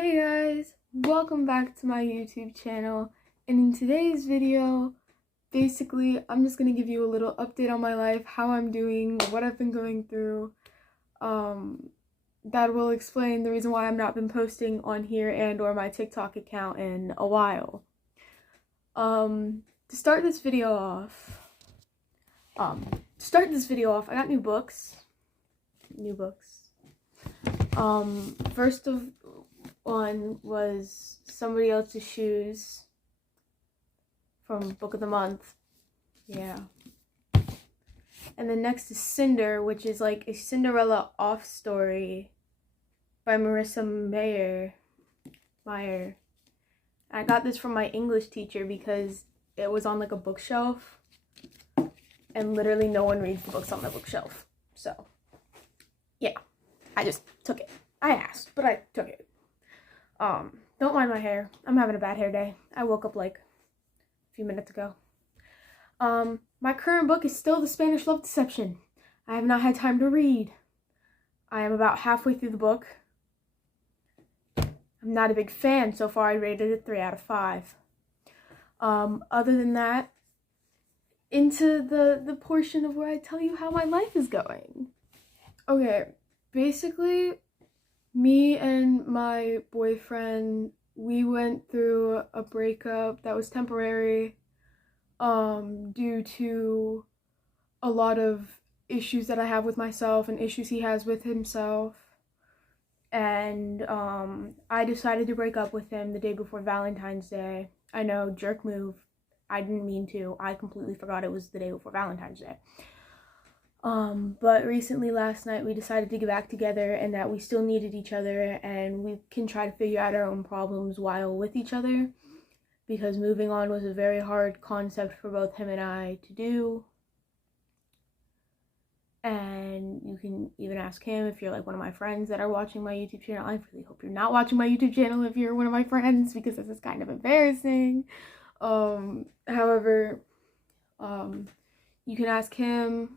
Hey guys, welcome back to my YouTube channel, and in today's video, basically, I'm just going to give you a little update on my life, how I'm doing, what I've been going through. That will explain the reason why I've not been posting on here and or my TikTok account in a while. To start this video off, I got new books. First of one was Somebody Else's Shoes from Book of the Month. Yeah. And then next is Cinder, which is like a Cinderella off story by Marissa Meyer. I got this from my English teacher because it was on like a bookshelf, and literally no one reads the books on the bookshelf. So, yeah, I just took it. I asked, but I took it. Don't mind my hair. I'm having a bad hair day. I woke up like a few minutes ago. My current book is still The Spanish Love Deception. I have not had time to read. I am about halfway through the book. I'm not a big fan. So far I rated it 3 out of 5. Other than that, into the portion of where I tell you how my life is going. Okay, basically, me and my boyfriend, we went through a breakup that was temporary, due to a lot of issues that I have with myself and issues he has with himself. And, I decided to break up with him the day before Valentine's Day. I know, jerk move. I didn't mean to. I completely forgot it was the day before Valentine's Day. But recently, last night, we decided to get back together and that we still needed each other and we can try to figure out our own problems while with each other, because moving on was a very hard concept for both him and I to do. And you can even ask him if you're like one of my friends that are watching my YouTube channel. I really hope you're not watching my YouTube channel if you're one of my friends, because this is kind of embarrassing. However, you can ask him.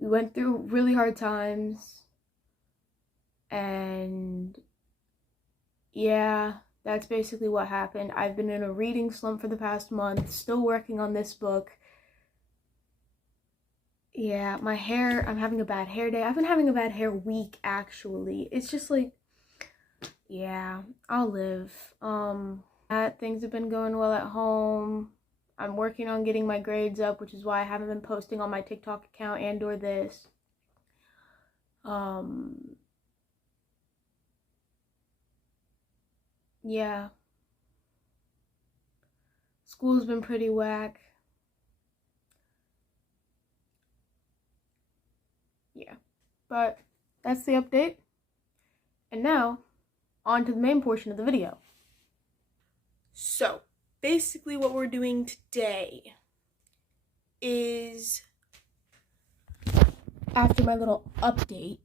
We went through really hard times, and yeah, that's basically what happened. I've been in a reading slump for the past month, still working on this book. Yeah, my hair, I'm having a bad hair day. I've been having a bad hair week, actually. It's just like, yeah, I'll live. Things have been going well at home. I'm working on getting my grades up, which is why I haven't been posting on my TikTok account and or this. Yeah. School's been pretty whack. Yeah. But that's the update. And now, on to the main portion of the video. So, basically what we're doing today is, after my little update,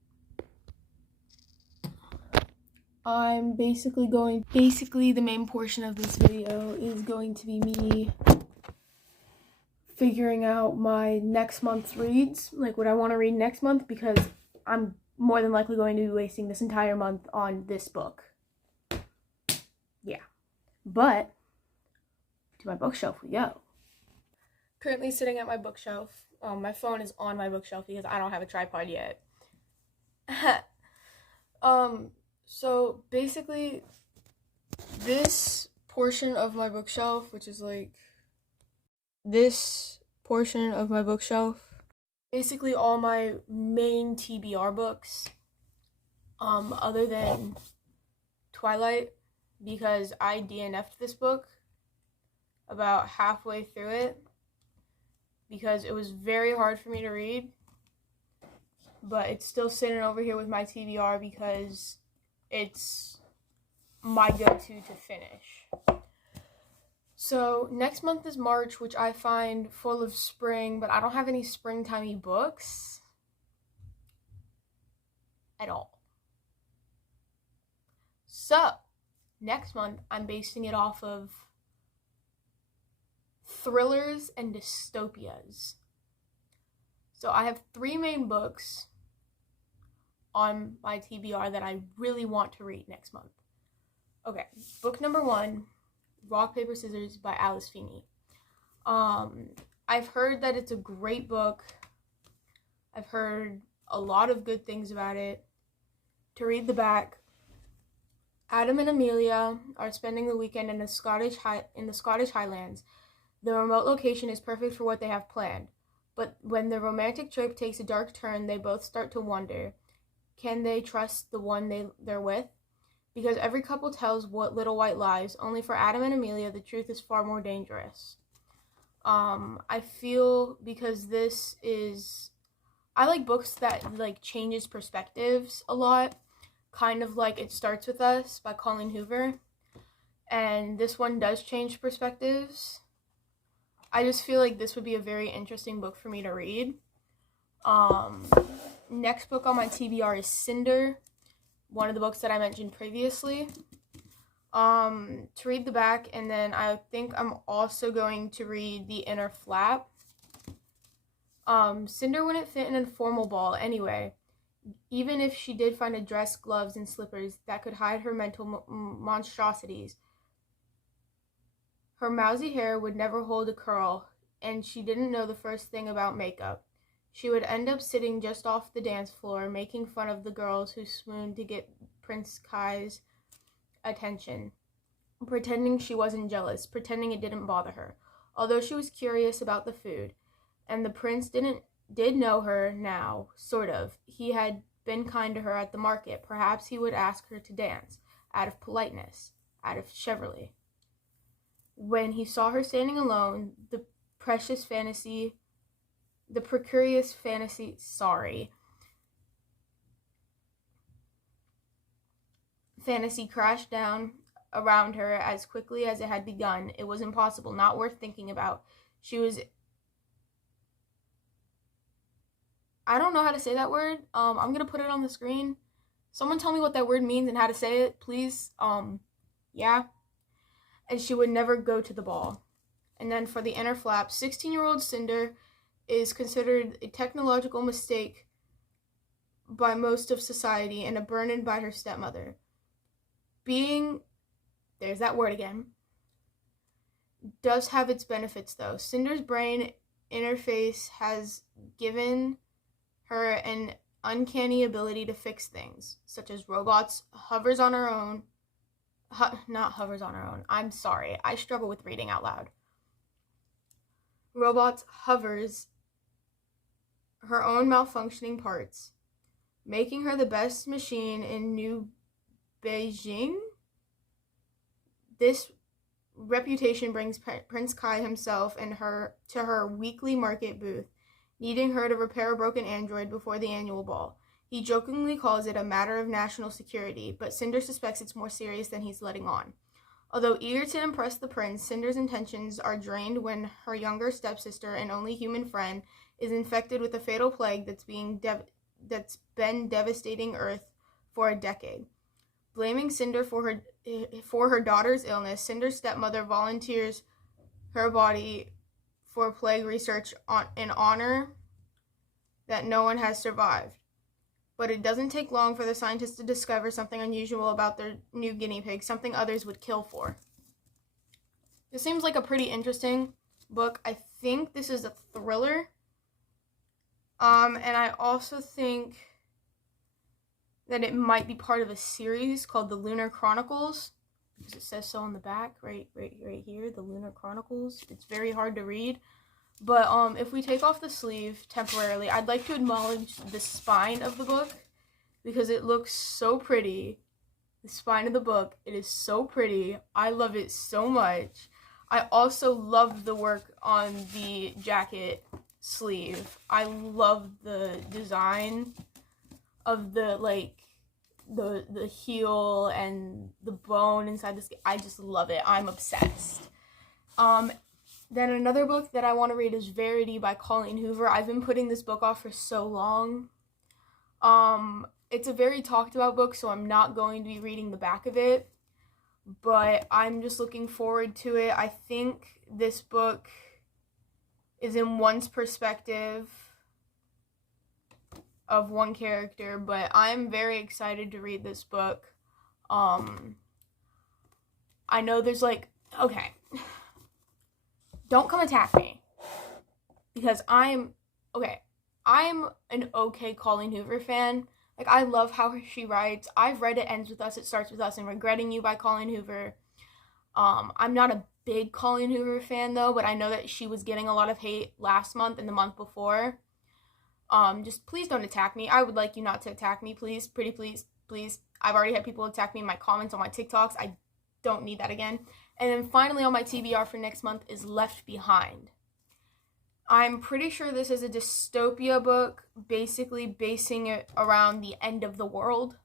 I'm basically the main portion of this video is going to be me figuring out my next month's reads, like what I want to read next month, because I'm more than likely going to be wasting this entire month on this book. Yeah. But to my bookshelf we go. Currently sitting at my bookshelf. My phone is on my bookshelf because I don't have a tripod yet. So basically, this portion of my bookshelf, which is like this portion of my bookshelf, basically all my main TBR books, other than Twilight, because I DNF'd this book about halfway through it because it was very hard for me to read, but it's still sitting over here with my TBR because it's my go-to to finish. So next month is March, which I find full of spring, but I don't have any springtimey books at all. So next month I'm basing it off of thrillers and dystopias. So I have 3 main books. on my TBR that I really want to read next month. Okay, book number 1, Rock, Paper, Scissors by Alice Feeney. I've heard that it's a great book. I've heard a lot of good things about it. To read the back, Adam and Amelia are spending the weekend in the Scottish Highlands. The remote location is perfect for what they have planned. But when the romantic trip takes a dark turn, they both start to wonder, can they trust the one they're with? Because every couple tells what little white lies, only for Adam and Amelia, the truth is far more dangerous. I feel because I like books that, like, changes perspectives a lot, kind of like It Starts With Us by Colleen Hoover, and this one does change perspectives. I just feel like this would be a very interesting book for me to read. Next book on my TBR is Cinder, one of the books that I mentioned previously. To read the back, and then I think I'm also going to read The Inner Flap. Cinder wouldn't fit in a formal ball anyway, even if she did find a dress, gloves, and slippers that could hide her mental monstrosities. Her mousy hair would never hold a curl, and she didn't know the first thing about makeup. She would end up sitting just off the dance floor, making fun of the girls who swooned to get Prince Kai's attention, pretending she wasn't jealous, pretending it didn't bother her, although she was curious about the food. And the prince did know her now, sort of. He had been kind to her at the market. Perhaps he would ask her to dance, out of politeness, out of chivalry. When he saw her standing alone, the precarious fantasy crashed down around her as quickly as it had begun. It was impossible, not worth thinking about. I don't know how to say that word. I'm going to put it on the screen. Someone tell me what that word means and how to say it, please. Yeah. And she would never go to the ball. And then for The Inner Flap, 16-year-old Cinder is considered a technological mistake by most of society and a burden by her stepmother. There's that word again, does have its benefits though. Cinder's brain interface has given her an uncanny ability to fix things, such as robots, I'm sorry, I struggle with reading out loud. Robots hovers her own malfunctioning parts, making her the best machine in New Beijing. This reputation brings Prince Kai himself and her to her weekly market booth, needing her to repair a broken android before the annual ball. He jokingly calls it a matter of national security, but Cinder suspects it's more serious than he's letting on. Although eager to impress the prince, Cinder's intentions are drained when her younger stepsister and only human friend is infected with a fatal plague that's been devastating Earth for a decade. Blaming Cinder for her daughter's illness, Cinder's stepmother volunteers her body for plague research in honor that no one has survived. But it doesn't take long for the scientists to discover something unusual about their new guinea pig, something others would kill for. This seems like a pretty interesting book. I think this is a thriller. And I also think that it might be part of a series called The Lunar Chronicles, because it says so on the back, right here, The Lunar Chronicles. It's very hard to read. But if we take off the sleeve temporarily, I'd like to acknowledge the spine of the book because it looks so pretty. The spine of the book, it is so pretty. I love it so much. I also love the work on the jacket sleeve. I love the design of the heel and the bone inside this. I just love it. I'm obsessed. Then another book that I want to read is Verity by Colleen Hoover. I've been putting this book off for so long. It's a very talked about book, so I'm not going to be reading the back of it, but I'm just looking forward to it. I think this book is in one's perspective of one character, but I'm very excited to read this book. I know there's like, okay, don't come attack me, because I'm an okay Colleen Hoover fan. Like, I love how she writes. I've read It Ends With Us, It Starts With Us, and Regretting You by Colleen Hoover. I'm not a big Colleen Hoover fan, though, but I know that she was getting a lot of hate last month and the month before. Just please don't attack me. I would like you not to attack me, please. Pretty please, please. I've already had people attack me in my comments on my TikToks. I don't need that again. And then finally on my TBR for next month is Left Behind. I'm pretty sure this is a dystopia book, basically basing it around the end of the world.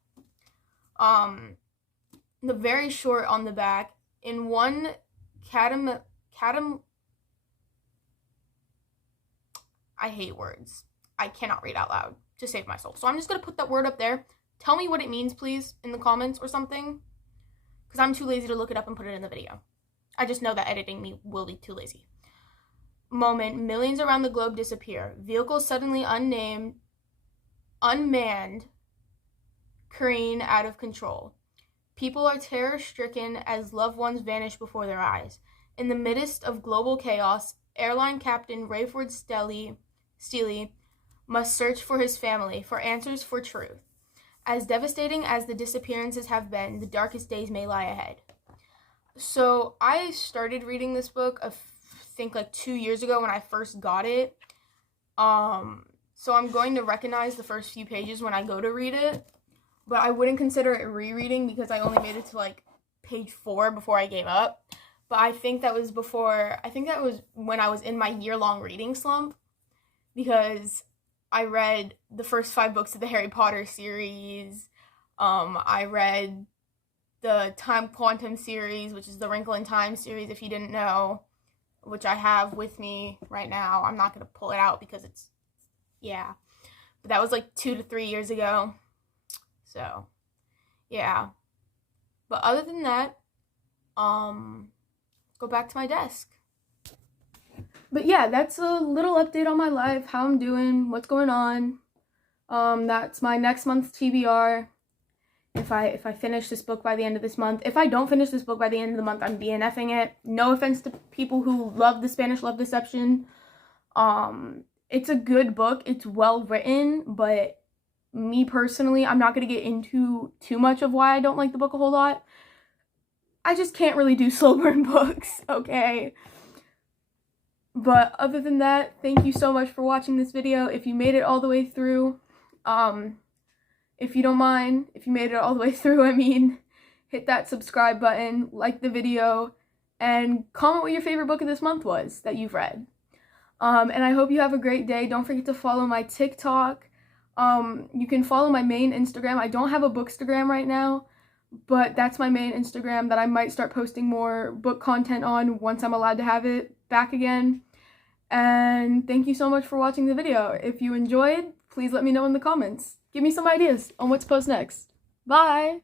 The very short on the back, in one I hate words. I cannot read out loud to save my soul. So I'm just going to put that word up there. Tell me what it means, please, in the comments or something, because I'm too lazy to look it up and put it in the video. I just know that editing me will be too lazy. Moment, millions around the globe disappear. Vehicles suddenly unmanned, careen out of control. People are terror-stricken as loved ones vanish before their eyes. In the midst of global chaos, airline captain Rayford Steely must search for his family, for answers, for truth. As devastating as the disappearances have been, the darkest days may lie ahead. So I started reading this book I think like 2 years ago when I first got it. So I'm going to recognize the first few pages when I go to read it, but I wouldn't consider it rereading because I only made it to like page 4 before I gave up. But I think that was when I was in my year-long reading slump, because I read the first 5 books of the Harry Potter series. I read the Time Quantum series, which is the Wrinkle in Time series, if you didn't know, which I have with me right now. I'm not going to pull it out because but that was like 2 to 3 years ago. So, yeah. But other than that, let's go back to my desk. But yeah, that's a little update on my life, how I'm doing, what's going on. That's my next month's TBR. If I finish this book by the end of this month. If I don't finish this book by the end of the month, I'm DNFing it. No offense to people who love the Spanish Love Deception. It's a good book. It's well written, but me personally, I'm not going to get into too much of why I don't like the book a whole lot. I just can't really do slow burn books, okay? But other than that, thank you so much for watching this video. If you made it all the way through, if you don't mind, if you made it all the way through, hit that subscribe button, like the video, and comment what your favorite book of this month was that you've read. And I hope you have a great day. Don't forget to follow my TikTok. You can follow my main Instagram. I don't have a Bookstagram right now, but that's my main Instagram that I might start posting more book content on once I'm allowed to have it back again. And thank you so much for watching the video. If you enjoyed, please let me know in the comments. Give me some ideas on what to post next. Bye!